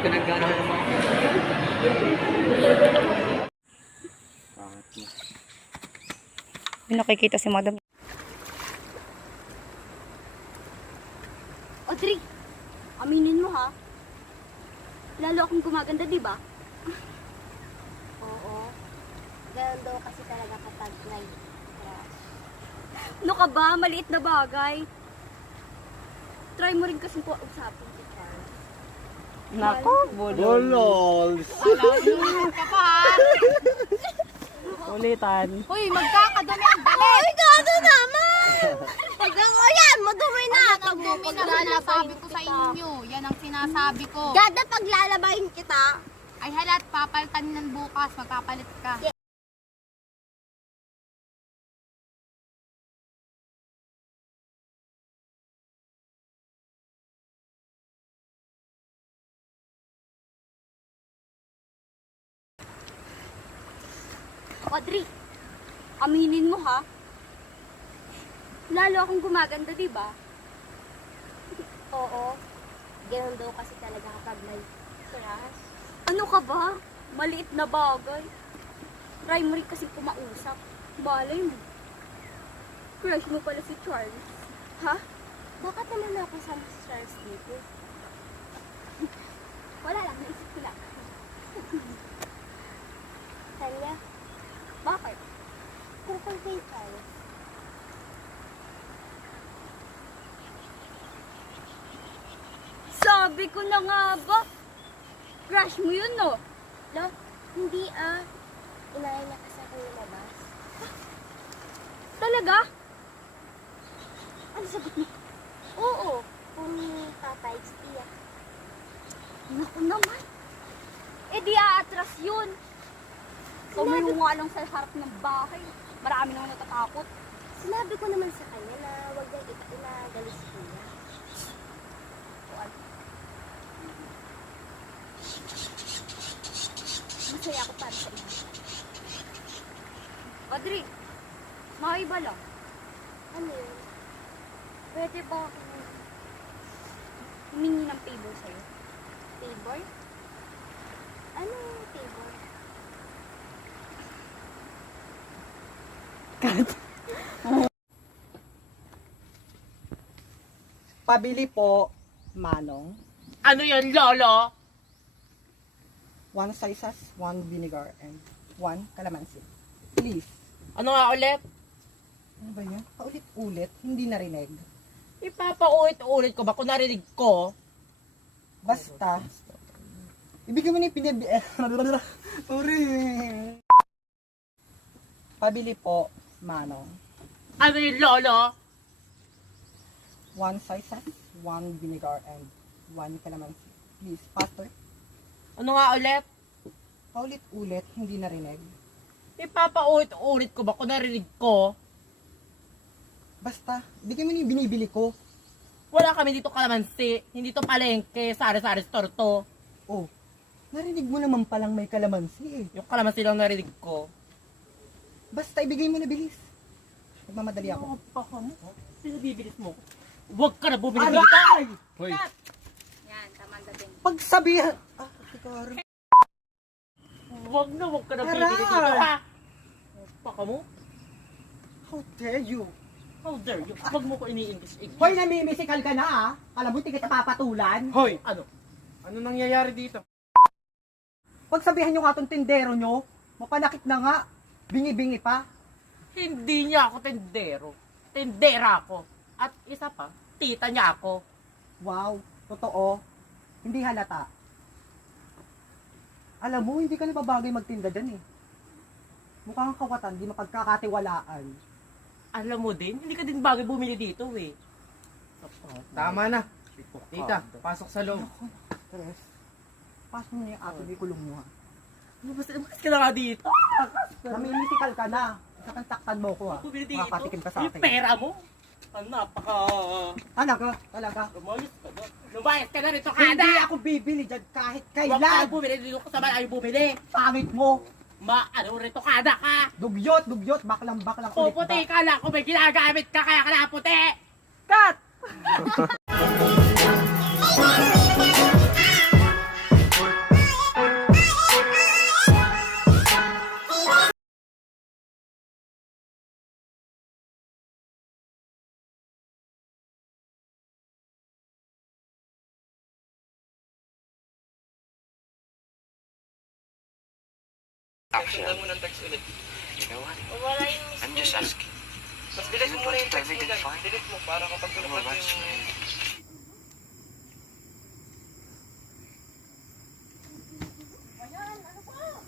Pinagana ng mga. May nakikita si madam. Audrey, aminin mo ha. Lalo akong gumaganda, di ba? Oo. Ganun daw kasi talaga kapag may crush. Ano ka ba? Maliit na bagay. Try mo rin kasing usapin si Charles. Nako, Bolol. ulitan. Uy, magkakadumi ang damit! Ay, gado naman! Pag o yan, madumi na! Madumi na sinasabi ko sa inyo. Yan ang sinasabi ko. Gada, paglalabahin kita. Ay halat, papalitan ng bukas. Magpapalit ka. Audrey, aminin mo ha. Lalo akong gumaganda, di ba? Oo. Ganun daw kasi talaga kapag may crush. Ano ka ba? Maliit na bagay. Try mo rin kasi kumausap. Malay mo. Crush mo pala si Charles. Ha? Bakit naman ako sa Charles dito? Wala lang, naisip ko lang. Tanya, Bakit? tungkol kay Charles. Sabi ko na nga ba? Crush mo yun, no? No, hindi Inaya niya kasi ako lumabas. Talaga? Ano sagot mo? Oo, kung tatay, iyak. Naku naman. Eh di aatras yun. Kumayo nga lang sa harap ng bahay. Marami nang natatakot. Sinabi ko naman sa kanya na huwag niyang inagalis kuya. Masaya ako para sa inyo. Audrey, makaiba lang. Ano yun? Pwede ba akong humingi ng favor sa'yo? Favor? Ano favor? Pabili po, Manong. Ano yan, Lolo? 1 sisas, 1 vinegar, and 1 calamansi. Please. Ano nga ulit? Ano ba yan? Paulit-ulit, hindi narinig. Ipapaulit-ulit ko ba kung narinig ko? Basta, ibigay mo na yung Sorry. Pabili po, Manong. Ano yung Lolo? 1 sisas, 1 vinegar, and 1 calamansi. Please, faster. Ano nga ulit? Paulit-ulit, hindi narinig. Ipapaulit-ulit ko ba kung narinig ko? Basta, ibigay mo na yung binibili ko. Wala kami dito kalamansi. Hindi to palengke. Sari-sari store to. Oh, narinig mo naman palang may kalamansi eh. Yung kalamansi lang narinig ko. Basta, ibigay mo na bilis. Magmamadali ako. Ano pa ka mo? Sinabibilis mo ko. Huwag ka na bumili dito. Aray! Hoy. Yan, tamang dating. Pagsabihan! Ah, ikaw. Huwag ka na bibili Aray! dito ha. Pa ka mo? How dare you? How dare you? Huwag mo ko ini-English. Hoy, namimisikal ka na ha? Alam mo, di kita papatulan. Hoy! Ano? Ano nangyayari dito? Pagsabihan nyo nga itong tindero nyo, mapanakit na nga. Bingi-bingi pa. Hindi niya ako tendero. Tendera ako. At isa pa, tita niya ako. Wow, totoo. Hindi halata. Alam mo, hindi ka na babagay magtinda dyan eh. Mukhang kawatan, di mapagkakatiwalaan. Alam mo din, hindi ka din bagay bumili dito eh. Tama na. Tita, pasok sa loob. Tres, pasok mo na yung ato, di kulong mo ha. Mas ka na nga dito. Namimisikal ka na. Kakantaktan mo ko ha. Bumili dito. Makakatikim ka sa Yung akin. pera mo. Ang napaka... Anak ka, talaga. Lumayas ka na. Lumayas ka na rito, Hindi kada! ako bibili dyan kahit Huwag ka kailan. bumili dito sa ayaw bumili. Pangit mo. Ano rito, kada ka? Dugyot, baklang kulit Puputi ka lang kung may ginagamit ka kaya ka na puti. Cut! Action. Mo ng text ulit. You know what? I'm just asking. Mas delete mo muna yung text mo dyan. Delete mo para kapag lumabas yung...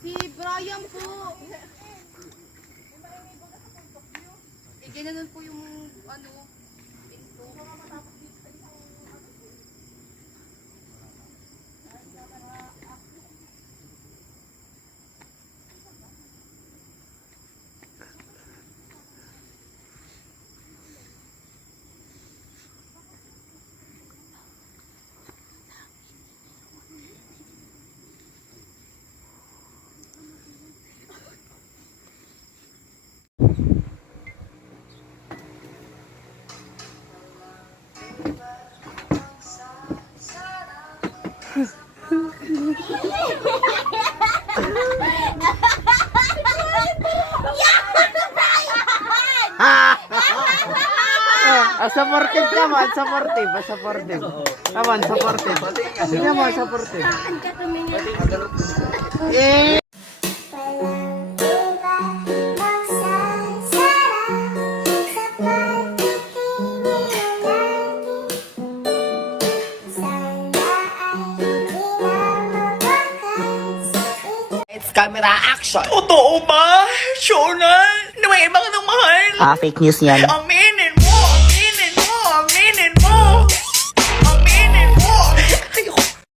Si Brian po. Ginanon po yung ano, pinto. Supportive naman, supportive. Supportive. Naman, supportive. Sige mo, supportive. Camera action! Totoo ba? Sure na? Na may ibang nang mahal? Fake news yan. Amin!